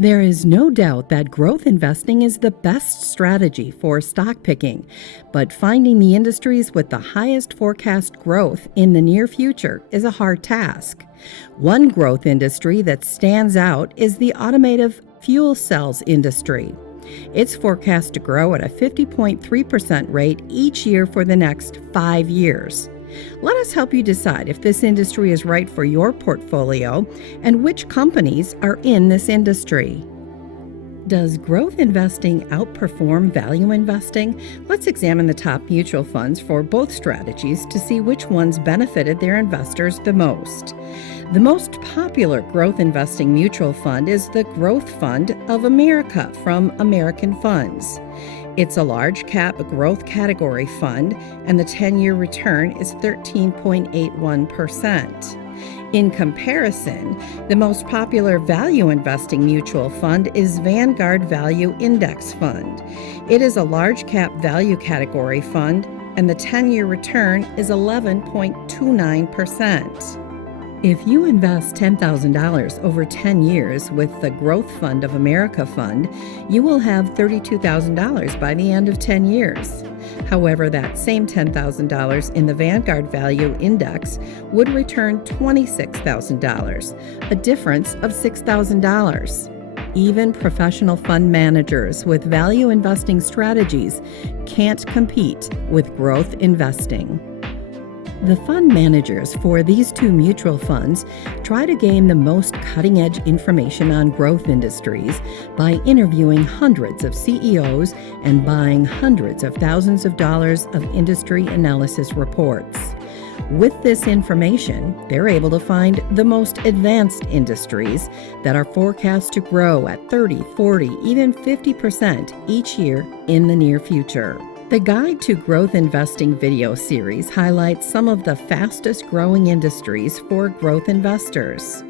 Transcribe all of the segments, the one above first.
There is no doubt that growth investing is the best strategy for stock picking, but finding the industries with the highest forecast growth in the near future is a hard task. One growth industry that stands out is the automotive fuel cells industry. It's forecast to grow at a 50.3% rate each year for the next 5 years. Let us help you decide if this industry is right for your portfolio and which companies are in this industry. Does growth investing outperform value investing? Let's examine the top mutual funds for both strategies to see which ones benefited their investors the most. The most popular growth investing mutual fund is the Growth Fund of America from American Funds. It's a large cap growth category fund, and the 10-year return is 13.81%. In comparison, the most popular value investing mutual fund is Vanguard Value Index Fund. It is a large cap value category fund, and the 10-year return is 11.29%. If you invest $10,000 over 10 years with the Growth Fund of America Fund, you will have $32,000 by the end of 10 years. However, that same $10,000 in the Vanguard Value Index would return $26,000, a difference of $6,000. Even professional fund managers with value investing strategies can't compete with growth investing. The fund managers for these two mutual funds try to gain the most cutting-edge information on growth industries by interviewing hundreds of CEOs and buying hundreds of thousands of dollars of industry analysis reports. With this information, they're able to find the most advanced industries that are forecast to grow at 30, 40, even 50% each year in the near future. The Guide to Growth Investing video series highlights some of the fastest growing industries for growth investors.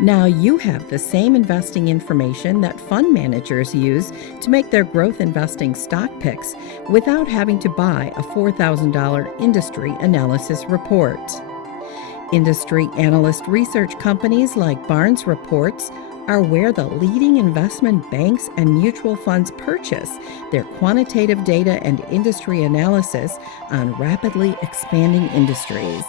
Now you have the same investing information that fund managers use to make their growth investing stock picks without having to buy a $4,000 industry analysis report. Industry analyst research companies like Barnes Reports are where the leading investment banks and mutual funds purchase their quantitative data and industry analysis on rapidly expanding industries.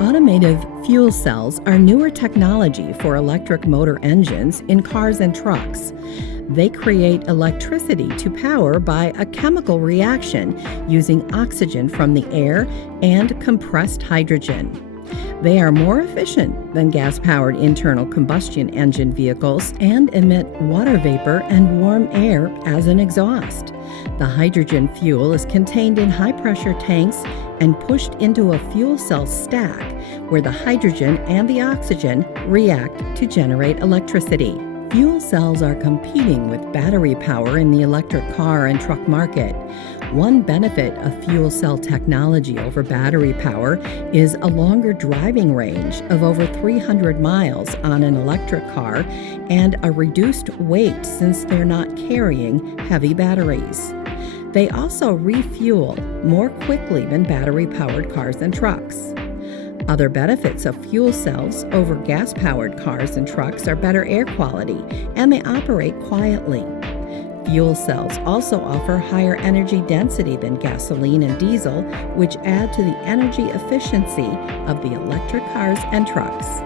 Automotive fuel cells are newer technology for electric motor engines in cars and trucks. They create electricity to power by a chemical reaction using oxygen from the air and compressed hydrogen. They are more efficient than gas-powered internal combustion engine vehicles and emit water vapor and warm air as an exhaust. The hydrogen fuel is contained in high-pressure tanks and pushed into a fuel cell stack where the hydrogen and the oxygen react to generate electricity. Fuel cells are competing with battery power in the electric car and truck market. One benefit of fuel cell technology over battery power is a longer driving range of over 300 miles on an electric car and a reduced weight since they're not carrying heavy batteries. They also refuel more quickly than battery-powered cars and trucks. Other benefits of fuel cells over gas-powered cars and trucks are better air quality, and they operate quietly. Fuel cells also offer higher energy density than gasoline and diesel, which add to the energy efficiency of the electric cars and trucks.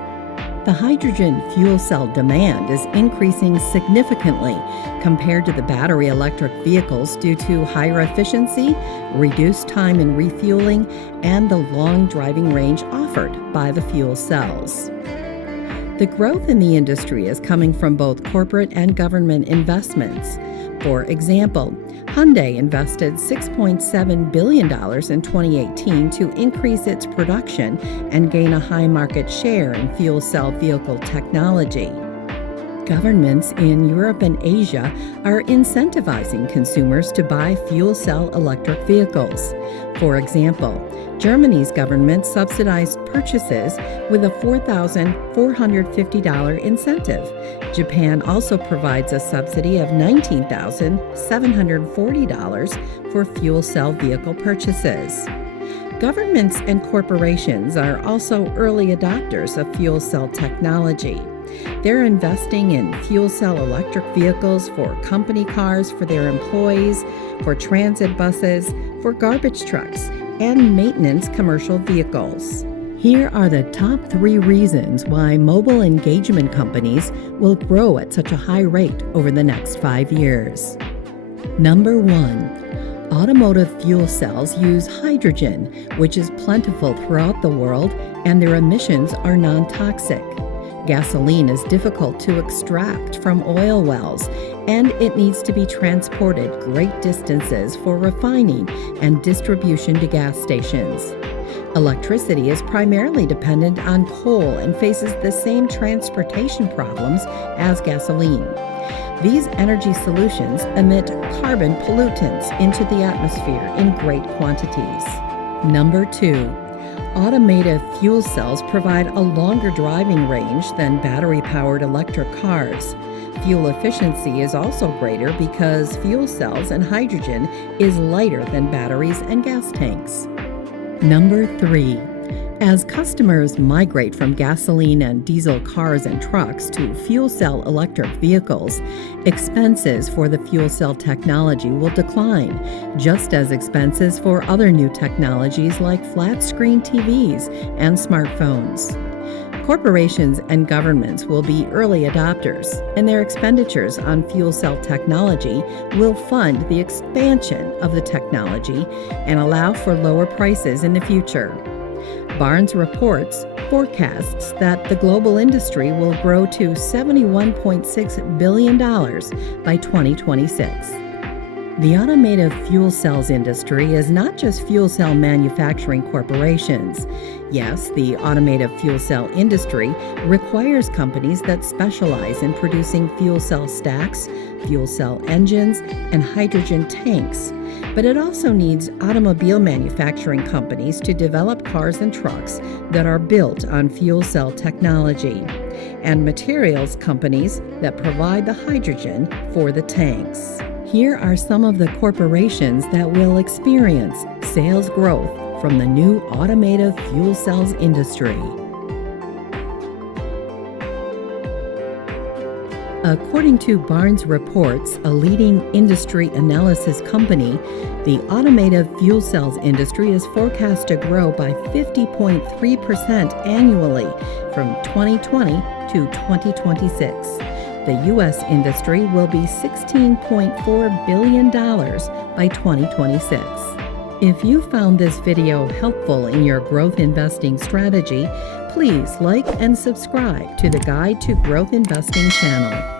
The hydrogen fuel cell demand is increasing significantly compared to the battery electric vehicles due to higher efficiency, reduced time in refueling, and the long driving range offered by the fuel cells. The growth in the industry is coming from both corporate and government investments. For example, Hyundai invested $6.7 billion in 2018 to increase its production and gain a high market share in fuel cell vehicle technology. Governments in Europe and Asia are incentivizing consumers to buy fuel cell electric vehicles. For example, Germany's government subsidized purchases with a $4,450 incentive. Japan also provides a subsidy of $19,740 for fuel cell vehicle purchases. Governments and corporations are also early adopters of fuel cell technology. They're investing in fuel cell electric vehicles for company cars for their employees, for transit buses, for garbage trucks, and maintenance commercial vehicles. Here are the top 3 reasons why mobile engagement companies will grow at such a high rate over the next 5 years. Number 1. Automotive fuel cells use hydrogen, which is plentiful throughout the world, and their emissions are non-toxic. Gasoline is difficult to extract from oil wells, and it needs to be transported great distances for refining and distribution to gas stations. Electricity is primarily dependent on coal and faces the same transportation problems as gasoline. These energy solutions emit carbon pollutants into the atmosphere in great quantities. Number 2. Automotive fuel cells provide a longer driving range than battery-powered electric cars. Fuel efficiency is also greater because fuel cells and hydrogen is lighter than batteries and gas tanks. Number 3. As customers migrate from gasoline and diesel cars and trucks to fuel cell electric vehicles, expenses for the fuel cell technology will decline, just as expenses for other new technologies like flat-screen TVs and smartphones. Corporations and governments will be early adopters, and their expenditures on fuel cell technology will fund the expansion of the technology and allow for lower prices in the future. Barnes Reports forecasts that the global industry will grow to $71.6 billion by 2026. The automotive fuel cells industry is not just fuel cell manufacturing corporations. Yes, the automotive fuel cell industry requires companies that specialize in producing fuel cell stacks, fuel cell engines, and hydrogen tanks. But it also needs automobile manufacturing companies to develop cars and trucks that are built on fuel cell technology, and materials companies that provide the hydrogen for the tanks. Here are some of the corporations that will experience sales growth from the new automotive fuel cells industry. According to Barnes Reports, a leading industry analysis company, the automotive fuel cells industry is forecast to grow by 50.3% annually from 2020 to 2026. The U.S. industry will be $16.4 billion by 2026. If you found this video helpful in your growth investing strategy, please like and subscribe to the Guide to Growth Investing channel.